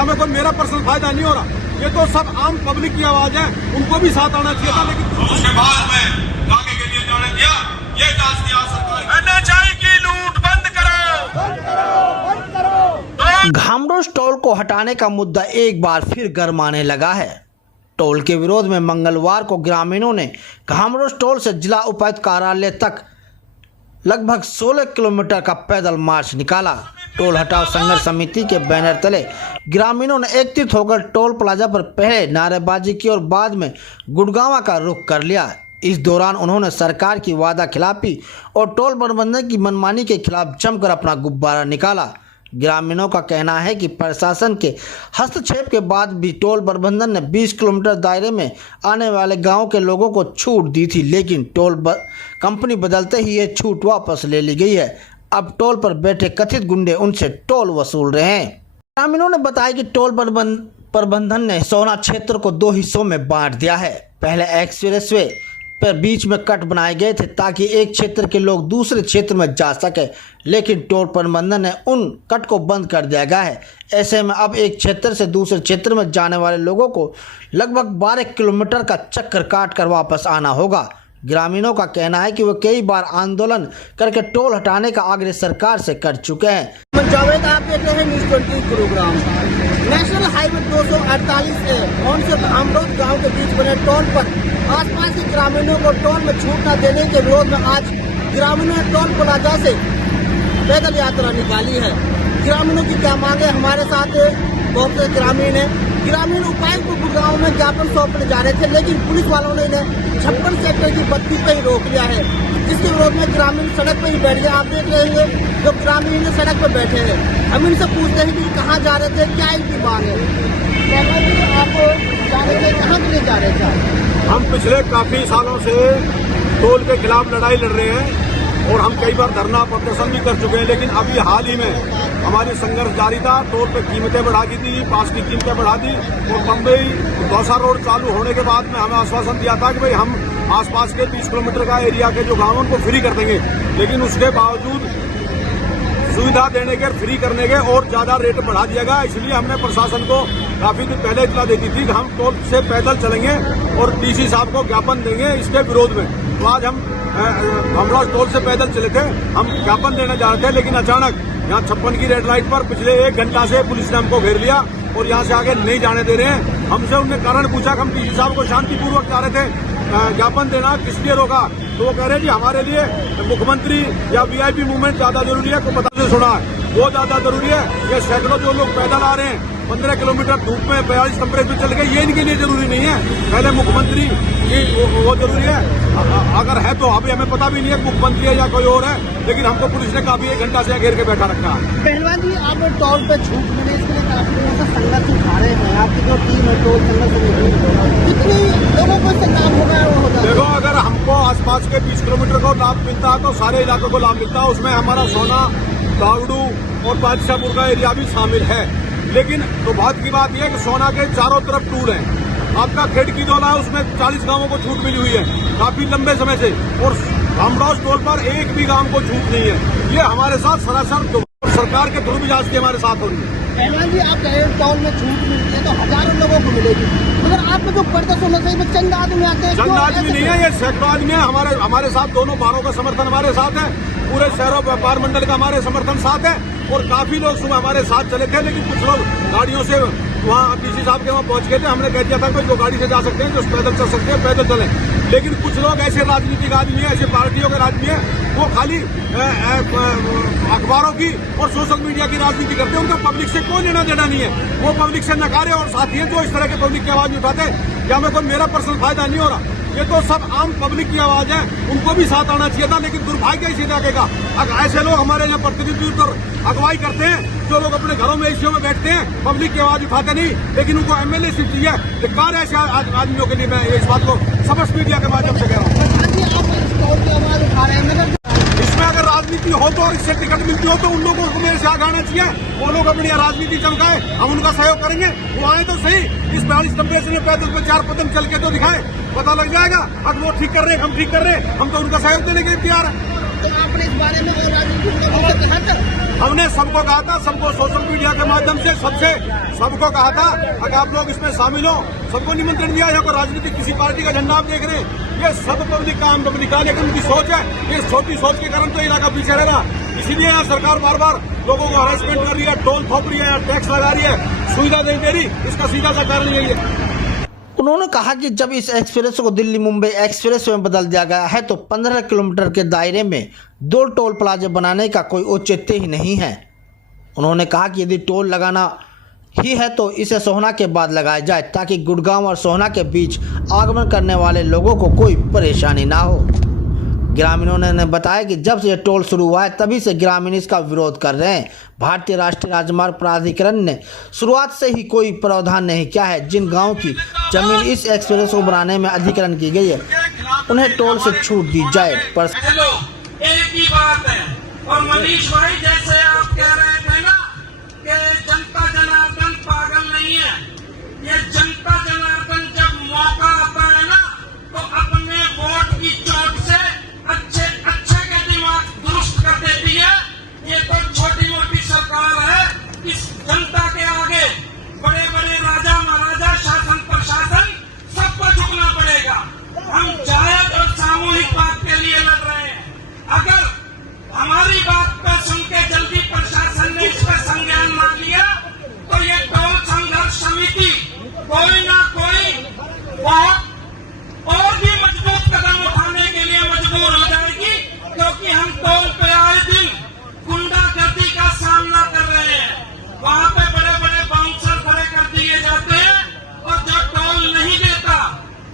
क्या मैं कोई मेरा पर्सनल फायदा नहीं हो रहा? ये तो सब आम पब्लिक की आवाज है, उनको भी साथ आना चाहिए था। लेकिन उसके बाद में आगे के लिए जाने दिया, ये डाल दिया सरकार एनएचआई की लूट बंद करो। घामरोज टोल को हटाने का मुद्दा एक बार फिर गरमाने लगा है। टोल के विरोध में मंगलवार को ग्रामीणों ने घामरोज टोल से जिला उपायुक्त कार्यालय तक लगभग 16 किलोमीटर का पैदल मार्च निकाला। टोल हटाओ संघर्ष समिति के बैनर तले ग्रामीणों ने एकत्रित होकर टोल प्लाजा पर पहले नारेबाजी की और बाद में गुड़गांव का रुख कर लिया। इस दौरान उन्होंने सरकार की वादा खिलाफी और टोल प्रबंधन की मनमानी के खिलाफ जमकर अपना गुब्बारा निकाला। ग्रामीणों का कहना है कि प्रशासन के हस्तक्षेप के बाद भी टोल प्रबंधन ने 20 किलोमीटर दायरे में आने वाले गांव के लोगों को छूट दी थी, लेकिन टोल कंपनी बदलते ही ये छूट वापस ले ली गई है। अब टोल पर बैठे कथित गुंडे उनसे टोल वसूल रहे हैं। ग्रामीणों ने बताया कि टोल प्रबंधन ने सोना क्षेत्र को 2 हिस्सों में बांट दिया है। पहले एक्सप्रेस वे पर बीच में कट बनाए गए थे ताकि एक क्षेत्र के लोग दूसरे क्षेत्र में जा सके, लेकिन टोल प्रबंधन ने उन कट को बंद कर दिया गया है। ऐसे में अब एक क्षेत्र से दूसरे क्षेत्र में जाने वाले लोगों को लगभग 12 किलोमीटर का चक्कर काट कर वापस आना होगा। ग्रामीणों का कहना है कि वे कई बार आंदोलन करके टोल हटाने का आग्रह सरकार से कर चुके हैं। जावेद, आप देख रहे हैं news 20 programme. National highway 248A और से घामरोज गांव के बीच बने टोल पर आसपास के ग्रामीणों को टोल में छूट न देने के विरोध में आज ग्रामीणों ने टोल प्लाजा से पैदल यात्रा निकाली है। ग्रामीणों की क्या मांगे हमारे साथ बहुत से ग्रामीण है। ग्रामीण उपायुक्त को गुड़गांव में ज्ञापन सौंपने जा रहे थे, लेकिन पुलिस वालों ने इन्हें 56 सेक्टर की बत्ती पे ही रोक लिया है, जिसके विरोध में ग्रामीण सड़क पे ही बैठ गए। आप देख रहे हैं जो ग्रामीण सड़क पे बैठे हैं। हम इनसे पूछते हैं कि कहाँ जा रहे थे, क्या इनकी मांग है। आप जा रहे थे, कहाँ के लिए जा रहे थे? हम पिछले काफी सालों से टोल के खिलाफ लड़ाई लड़ रहे हैं और हम कई बार धरना प्रदर्शन भी कर चुके हैं, लेकिन अभी हाल ही में हमारी संघर्ष जारी था। टोल पे कीमतें बढ़ा दी थी, पास की कीमतें बढ़ा दी और बम्बई दौसा रोड चालू होने के बाद में हमें आश्वासन दिया था कि भाई हम आसपास के 20 किलोमीटर का एरिया के जो गाँव उनको फ्री कर देंगे, लेकिन उसके बावजूद सुविधा देने के फ्री करने के और ज्यादा रेट बढ़ा दिया गया। इसलिए हमने प्रशासन को काफी दिन पहले इतला दे दी थी कि हम टोल से पैदल चलेंगे और डीसी साहब को ज्ञापन देंगे इसके विरोध में। तो आज हम घामरोज टोल से पैदल चले थे, हम ज्ञापन देने जा रहे थे, लेकिन अचानक यहाँ 56 की रेड लाइट पर पिछले 1 घंटा से पुलिस ने हमको घेर लिया और यहाँ से आगे नहीं जाने दे रहे हैं। हमसे उनने कारण पूछा कि हम डीसी साहब को शांतिपूर्वक जा रहे थे ज्ञापन देना, किस लिए रोका? तो वो कह रहे जी हमारे लिए मुख्यमंत्री या वीआईपी मूवमेंट ज्यादा जरूरी है, को पता नहीं सुना है वो ज्यादा जरूरी है। ये सैकड़ों जो लोग पैदल आ रहे हैं 15 किलोमीटर धूप में 42 टेम्परेचर चल गए, ये इनके लिए जरूरी नहीं है। पहले मुख्यमंत्री की वो जरूरी है, अगर है तो अभी हमें पता भी नहीं है मुख्यमंत्री है या कोई और है, लेकिन हमको पुलिस ने काफी 1 घंटा से घेर के बैठा रखा है। पहलवान जी, आप टोल पे छूट मिले इसके लिए काफी लोगों का संघर्ष उठा रहे हैं। आपकी जो टीम है टोल संघर्ष समिति, कितनी लोगों को इससे लाभ होगा? देखो, अगर हमको आसपास के 20 किलोमीटर को लाभ मिलता है तो सारे इलाकों को लाभ मिलता है। उसमें हमारा सोना, दागड़ू और बादशाहपुर का एरिया भी शामिल है। लेकिन सौभाग्य की बात यह है कि सोना के चारों तरफ टूल है। आपका खेड़ की डोला है, उसमें 40 गांवों को छूट मिली हुई है काफी लंबे समय से, और घामरोज टोल पर एक भी गांव को छूट नहीं है। ये हमारे साथ सरासर सरकार के दुर्विजाज की हमारे साथ हो रही है। पहलवान जी, आप कह रहे हैं टोल में छूट मिलती है तो हजारों लोगों को मिलेगी, मगर आपको जो प्रदर्शन होना चाहिए चंद आदमी आते हैं। चंद आदमी नहीं है, ये सैकड़ों आदमी है। हमारे साथ दोनों बारों का समर्थन हमारे साथ है, पूरे शहरों व्यापार मंडल का हमारे समर्थन साथ है और काफी लोग सुबह हमारे साथ चले थे, लेकिन कुछ लोग गाड़ियों से वहाँ डीसी साहब के वहाँ पहुंच गए थे। हमने कह दिया था कि जो गाड़ी से जा सकते हैं, जो पैदल चल सकते हैं पैदल चलें, लेकिन कुछ लोग ऐसे राजनीतिक आदमी है, ऐसे पार्टियों के आदमी है, वो खाली अखबारों की और सोशल मीडिया की राजनीति करते हैं। उनको पब्लिक से कोई लेना देना नहीं है, वो पब्लिक से नकारे और साथी हैं जो इस तरह के पब्लिक की आवाज उठाते हैं। क्या मैं कोई मेरा पर्सनल फायदा नहीं हो रहा? ये तो सब आम पब्लिक की आवाज है, उनको भी साथ आना चाहिए था, लेकिन दुर्भाग्य इसी इलाके का ऐसे लोग हमारे यहाँ प्रतिनिधि पर अगुवाई करते हैं, जो लोग अपने घरों में एसीओ में बैठते हैं, पब्लिक की आवाज उठाते नहीं, लेकिन उनको एमएलए सीट चाहिए। बेकार ऐसे आदमियों के लिए मैं इस बात को समस्त मीडिया के माध्यम से कह रहा हूँ। इसमें अगर राजनीति हो तो और इससे टिकट मिलती हो तो उन लोगों को मेरे से आगे आना चाहिए। वो लोग अपनी राजनीति चमकाए, हम उनका सहयोग करेंगे। वो आए तो सही, इस 42 टेम्परेचर में पैदल पे 4 कदम चल के तो दिखाए, पता लग जाएगा। अब वो ठीक कर रहे हैं, हम ठीक कर रहे हैं, हम तो उनका सहयोग देने के लिए तैयार है। आपने इस बारे में और राजनीतिक कहा था? हमने सबको कहा था, सबको सोशल मीडिया के माध्यम से सबको कहा था अगर आप लोग इसमें शामिल हो, सबको निमंत्रण दिया। यहाँ पर राजनीतिक किसी पार्टी का झंडा आप देख रहे हैं, ये सब पब्लिक का आम पब्लिक का, लेकिन उनकी सोच है, ये छोटी सोच के कारण तो इलाका पीछे रह रहा। इसीलिए यहाँ सरकार बार बार लोगों को हरासमेंट कर रही है, टोल थोप रही है, टैक्स लगा रही है, सुविधा नहीं दे रही। इसका सीधा सा कारण यही है। उन्होंने कहा कि जब इस एक्सप्रेस को दिल्ली मुंबई एक्सप्रेस में बदल दिया गया है तो 15 किलोमीटर के दायरे में 2 टोल प्लाजा बनाने का कोई औचित्य ही नहीं है। उन्होंने कहा कि यदि टोल लगाना ही है तो इसे सोहना के बाद लगाया जाए ताकि गुड़गांव और सोहना के बीच आगमन करने वाले लोगों को कोई परेशानी ना हो। ग्रामीणों ने बताया कि जब से यह टोल शुरू हुआ है तभी से ग्रामीण इसका विरोध कर रहे हैं। भारतीय राष्ट्रीय राजमार्ग प्राधिकरण ने शुरुआत से ही कोई प्रावधान नहीं किया है। जिन गाँव की जमीन इस एक्सप्रेस को बनाने में अधिग्रहण की गई है उन्हें टोल से छूट दी जाए। पर एक ही बात है, और मनीष भाई जैसे आप कह रहे थे ना कि जनता जनार्दन पागल नहीं है, ये जनता जनार्दन जब मौका आता है ना तो अपने वोट की चोट से अच्छे के दिमाग दुरुस्त कर देती है। ये तो छोटी मोटी सरकार है, इस जनता के आगे बड़े बड़े राजा महाराजा शासन प्रशासन सबको झुकना पड़ेगा। हम जायज और सामूहिक बात के लिए लड़ रहे हैं। अगर हमारी बात को सुन के जल्दी प्रशासन ने इस पर संज्ञान मान लिया तो ये टोल संघर्ष समिति कोई ना कोई बहुत और भी मजबूत कदम उठाने के लिए मजबूर हो जाएगी, क्योंकि हम टोल पे आए दिन गुंडागर्दी का सामना कर रहे हैं। वहाँ पे बड़े बड़े बाउंसर खड़े कर दिए जाते हैं और जो टोल नहीं देता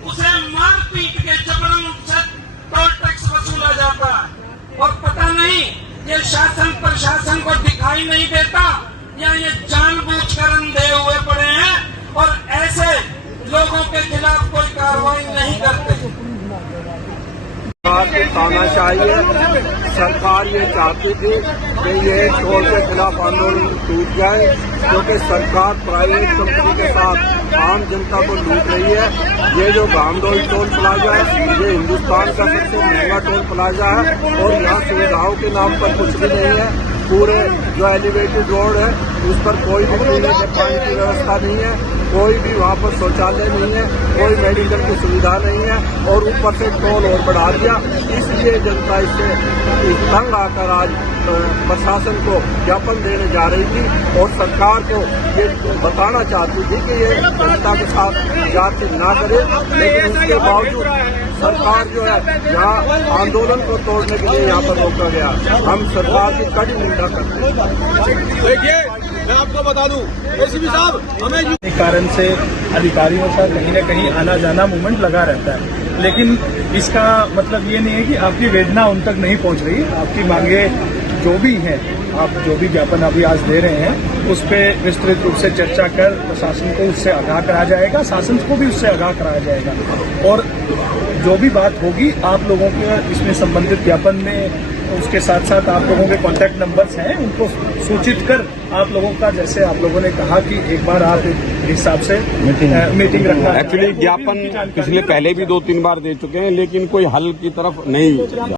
उसे मार पीट के जबरन से टोल टैक्स वसूला जाता है। और पता नहीं ये शासन प्रशासन को दिखाई नहीं देता या ये जानबूझकर अंधे हुए पड़े हैं और ऐसे लोगों के खिलाफ कोई कार्रवाई नहीं करते। तानाशाही है। सरकार ये चाहती थी कि ये टोल के खिलाफ आंदोलन टूट जाए, क्योंकि सरकार प्राइवेट कंपनी के साथ आम जनता को लूट रही है। ये जो गामडोल टोल प्लाजा है ये हिंदुस्तान का सबसे महंगा टोल प्लाजा है और यहाँ सुविधाओं के नाम पर कुछ भी नहीं है। पूरे जो एलिवेटेड रोड है उस पर कोई भी पीने के पानी की व्यवस्था नहीं है, कोई भी वहाँ पर शौचालय नहीं है, कोई मेडिकल की सुविधा नहीं है और ऊपर से टोल और बढ़ा दिया। इसलिए जनता इससे तंग आकर आज प्रशासन को ज्ञापन देने जा रही थी और सरकार को ये बताना चाहती थी कि ये जनता के साथ जांच ना करे, लेकिन उसके बावजूद सरकार जो है यहाँ आंदोलन को तोड़ने के लिए यहाँ पर रोका गया। हम सरकार की कड़ी निंदा करते हैं। देखिए मैं आपको बता दूं, एसीपी साहब हमें एक कारण से अधिकारियों का कहीं न कहीं आना जाना मूवमेंट लगा रहता है, लेकिन इसका मतलब ये नहीं है कि आपकी वेदना उन तक नहीं पहुंच रही। आपकी मांगे जो भी हैं, आप जो भी ज्ञापन अभी आज दे रहे हैं उस पर विस्तृत रूप से चर्चा कर प्रशासन को उससे आगाह कराया जाएगा, शासन को भी उससे आगाह कराया जाएगा और जो भी बात होगी आप लोगों के इसमें संबंधित ज्ञापन में उसके साथ साथ आप लोगों के कॉन्टैक्ट नंबर्स हैं उनको सूचित कर आप लोगों का, जैसे आप लोगों ने कहा कि एक बार आप हिसाब से मीटिंग रखना। एक्चुअली ज्ञापन पिछले पहले भी 2-3 बार दे चुके हैं, लेकिन कोई हल की तरफ नहीं